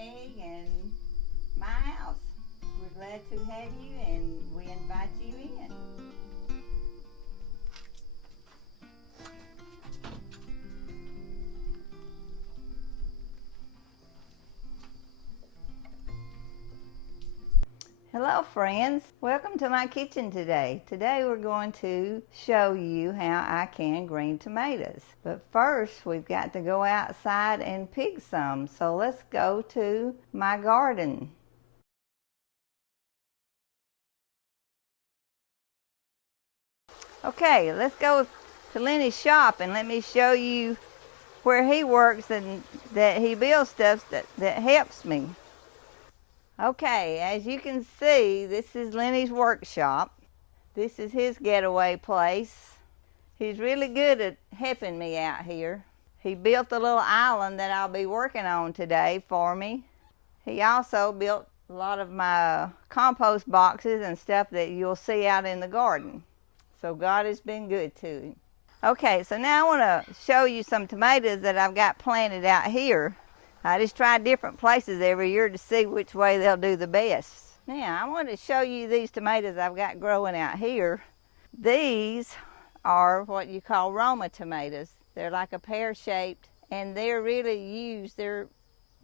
Meg and my house. We're glad to have you and we invite you in. Hello friends, welcome to my kitchen today. Today we're going to show you how I can green tomatoes. But first we've got to go outside and pick some. So let's go to my garden. Okay, let's go to Lenny's shop and let me show you where he works and that he builds stuff that helps me. Okay, as you can see, this is Lenny's workshop. This is his getaway place. He's really good at helping me out here. He built a little island that I'll be working on today for me. He also built a lot of my compost boxes and stuff that you'll see out in the garden. So God has been good to him. Okay, so now I want to show you some tomatoes that I've got planted out here. I just try different places every year to see which way they'll do the best. Now, I want to show you these tomatoes I've got growing out here. These are what you call Roma tomatoes. They're like a pear-shaped, and they're really used. They're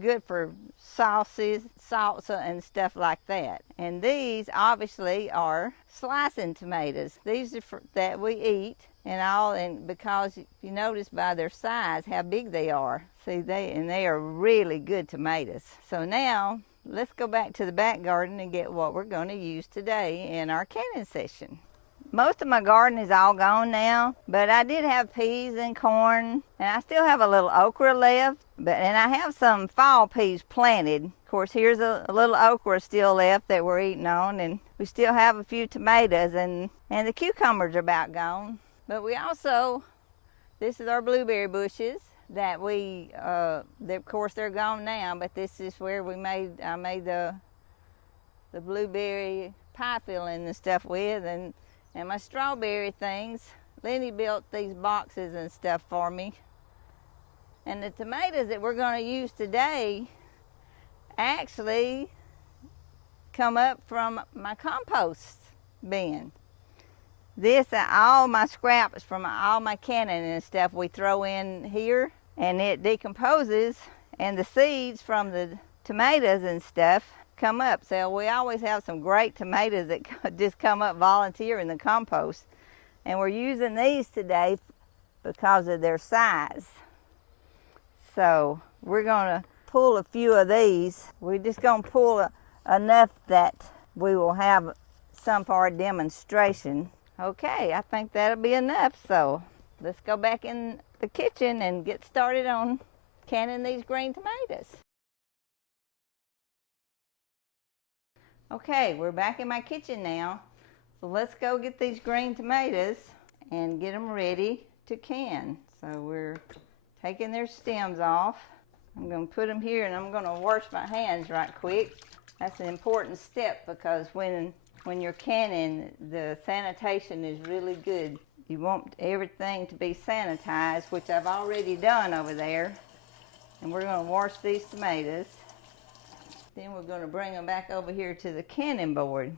good for sauces, salsa, and stuff like that. And these, obviously, are slicing tomatoes. These are that we eat. And because you notice by their size how big they are. See, they are really good tomatoes. So now let's go back to the back garden and get what we're going to use today in our canning session. Most of my garden is all gone now, but I did have peas and corn, and I still have a little okra left, and I have some fall peas planted. Of course, here's a little okra still left that we're eating on, and we still have a few tomatoes, and the cucumbers are about gone. But we also, this is our blueberry bushes that of course they're gone now, but this is where I made the blueberry pie filling and stuff with, and my strawberry things. Lenny built these boxes and stuff for me. And the tomatoes that we're going to use today actually come up from my compost bin. This, all my scraps from all my canning and stuff we throw in here, and it decomposes, and the seeds from the tomatoes and stuff come up. So we always have some great tomatoes that just come up volunteer in the compost. And we're using these today because of their size. So we're gonna pull a few of these. We're just gonna pull enough that we will have some for our demonstration. Okay, I think that'll be enough, so let's go back in the kitchen and get started on canning these green tomatoes. Okay, we're back in my kitchen now, so let's go get these green tomatoes and get them ready to can. So we're taking their stems off. I'm going to put them here and I'm going to wash my hands right quick. That's an important step because when you're canning, the sanitation is really good. You want everything to be sanitized, which I've already done over there. And we're going to wash these tomatoes. Then we're going to bring them back over here to the canning board.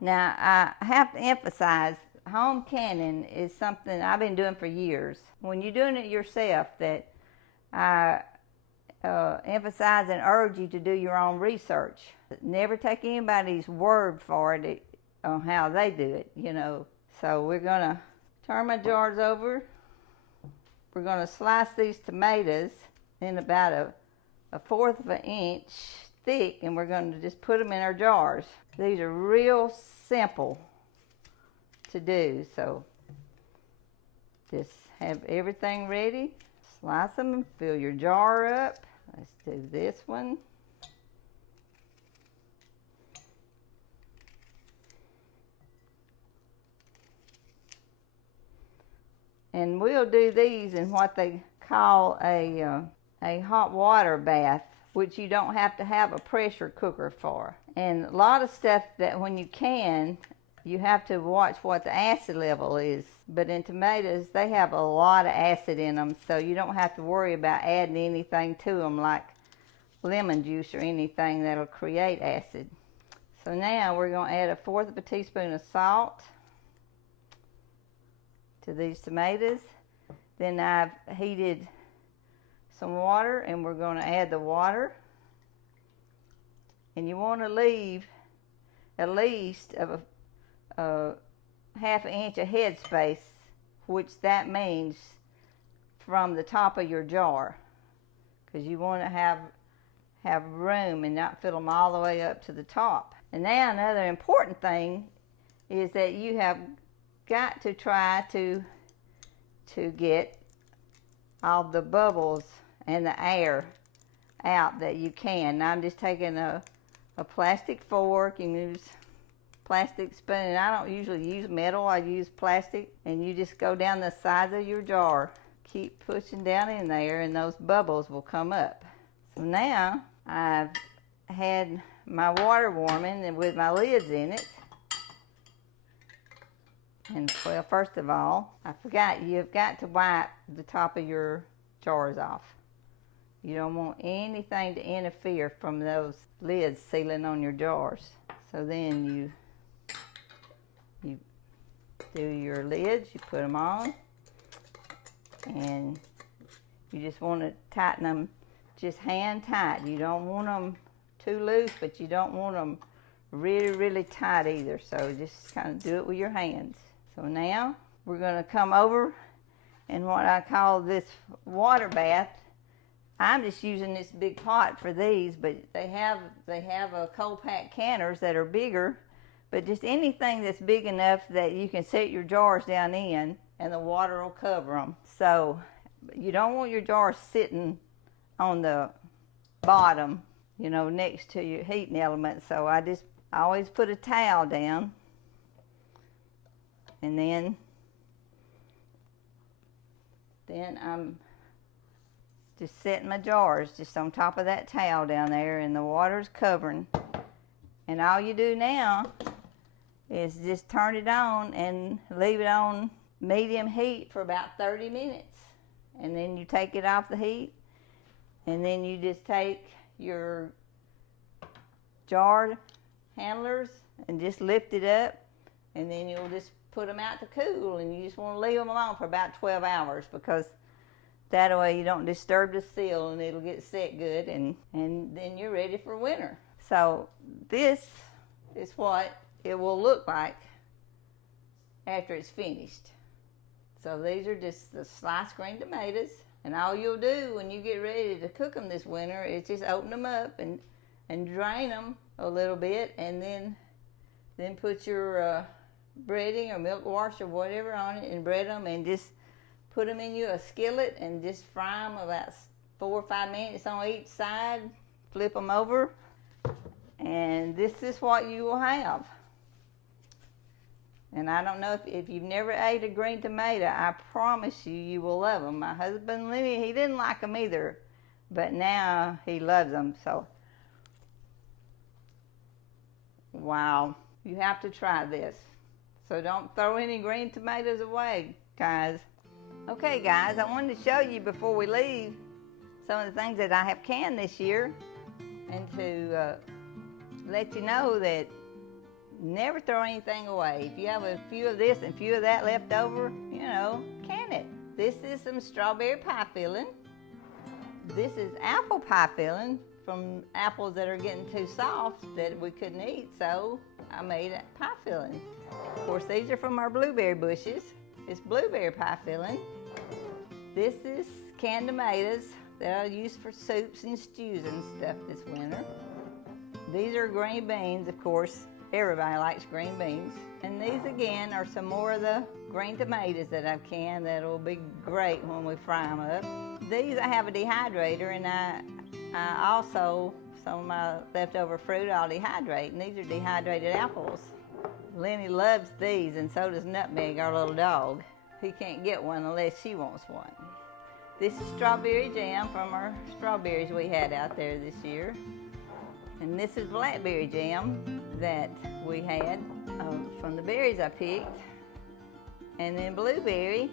Now, I have to emphasize, home canning is something I've been doing for years. When you're doing it yourself, that I emphasize and urge you to do your own research. Never take anybody's word for it on how they do it, you know. So we're going to turn my jars over. We're going to slice these tomatoes in about a fourth of an inch thick, and we're going to just put them in our jars. These are real simple to do, so just have everything ready. Slice them and fill your jar up. Let's do this one. And we'll do these in what they call a hot water bath, which you don't have to have a pressure cooker for. And a lot of stuff that when you can, you have to watch what the acid level is. But in tomatoes, they have a lot of acid in them, so you don't have to worry about adding anything to them like lemon juice or anything that'll create acid. So now we're going to add 1/4 of a teaspoon of salt to these tomatoes. Then I've heated some water, and we're going to add the water. And you want to leave at least of a 1/2 inch of headspace, which that means from the top of your jar, because you want to have room and not fill them all the way up to the top. And now another important thing is that you have got to try to get all the bubbles and the air out that you can. Now I'm just taking a plastic fork. You can use plastic spoon. I don't usually use metal, I use plastic. And you just go down the sides of your jar. Keep pushing down in there and those bubbles will come up. So now I've had my water warming and with my lids in it. And well, first of all, I forgot, you've got to wipe the top of your jars off. You don't want anything to interfere from those lids sealing on your jars. So then you do your lids, you put them on, and you just want to tighten them just hand tight. You don't want them too loose, but you don't want them really, really tight either. So just kind of do it with your hands. So now we're going to come over in what I call this water bath. I'm just using this big pot for these, but they have a cold pack canners that are bigger, but just anything that's big enough that you can set your jars down in and the water will cover them. So you don't want your jars sitting on the bottom, you know, next to your heating element. So I always put a towel down, and then I'm just setting my jars just on top of that towel down there, and the water's covering. And all you do now is just turn it on and leave it on medium heat for about 30 minutes. And then you take it off the heat, and then you just take your jar handlers and just lift it up, and then you'll just put them out to cool, and you just want to leave them alone for about 12 hours, because that way you don't disturb the seal and it'll get set good, and then you're ready for winter. So this is what it will look like after it's finished. So these are just the sliced green tomatoes, and all you'll do when you get ready to cook them this winter is just open them up and drain them a little bit, and then put your breading or milk wash or whatever on it and bread them, and just put them in a skillet and just fry them about 4 or 5 minutes on each side. Flip them over, and this is what you will have. And I don't know if you've never ate a green tomato, I promise you will love them. My husband Lenny, he didn't like them either, but now he loves them. So wow, you have to try this. So don't throw any green tomatoes away, guys. Okay, guys, I wanted to show you before we leave some of the things that I have canned this year, and to let you know that never throw anything away. If you have a few of this and a few of that left over, you know, can it. This is some strawberry pie filling. This is apple pie filling from apples that are getting too soft that we couldn't eat, so I made a pie filling. Of course, these are from our blueberry bushes. It's blueberry pie filling. This is canned tomatoes that I'll use for soups and stews and stuff this winter. These are green beans, of course. Everybody likes green beans. And these again are some more of the green tomatoes that I've canned that will be great when we fry them up. These I have a dehydrator, and I also, some of my leftover fruit I'll dehydrate, and these are dehydrated apples. Lenny loves these, and so does Nutmeg, our little dog. He can't get one unless she wants one. This is strawberry jam from our strawberries we had out there this year. And this is blackberry jam that we had from the berries I picked. And then blueberry.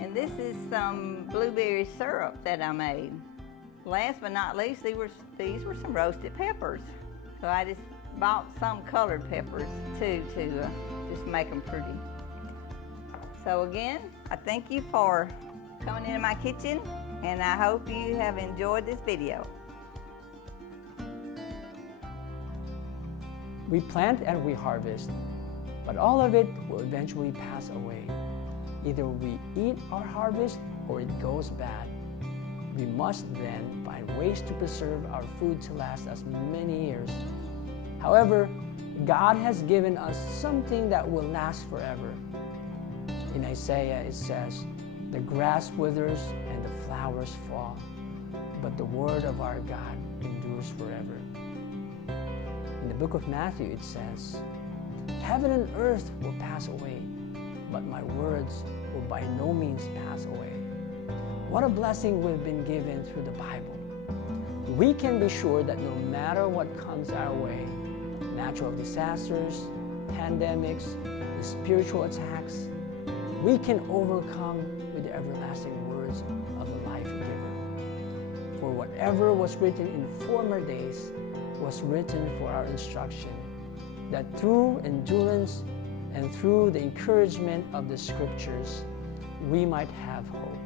And this is some blueberry syrup that I made. Last but not least, these were some roasted peppers. So I just bought some colored peppers too to just make them pretty. So again, I thank you for coming into my kitchen, and I hope you have enjoyed this video. We plant and we harvest, but all of it will eventually pass away. Either we eat our harvest or it goes bad. We must then find ways to preserve our food to last us many years. However, God has given us something that will last forever. In Isaiah it says, "The grass withers and the flowers fall, but the word of our God endures forever." In the book of Matthew it says, "Heaven and earth will pass away, but my words will by no means pass away." What a blessing we've been given through the Bible. We can be sure that no matter what comes our way, natural disasters, pandemics, and spiritual attacks, we can overcome with the everlasting words of the life giver. For whatever was written in former days was written for our instruction, that through endurance and through the encouragement of the Scriptures, we might have hope.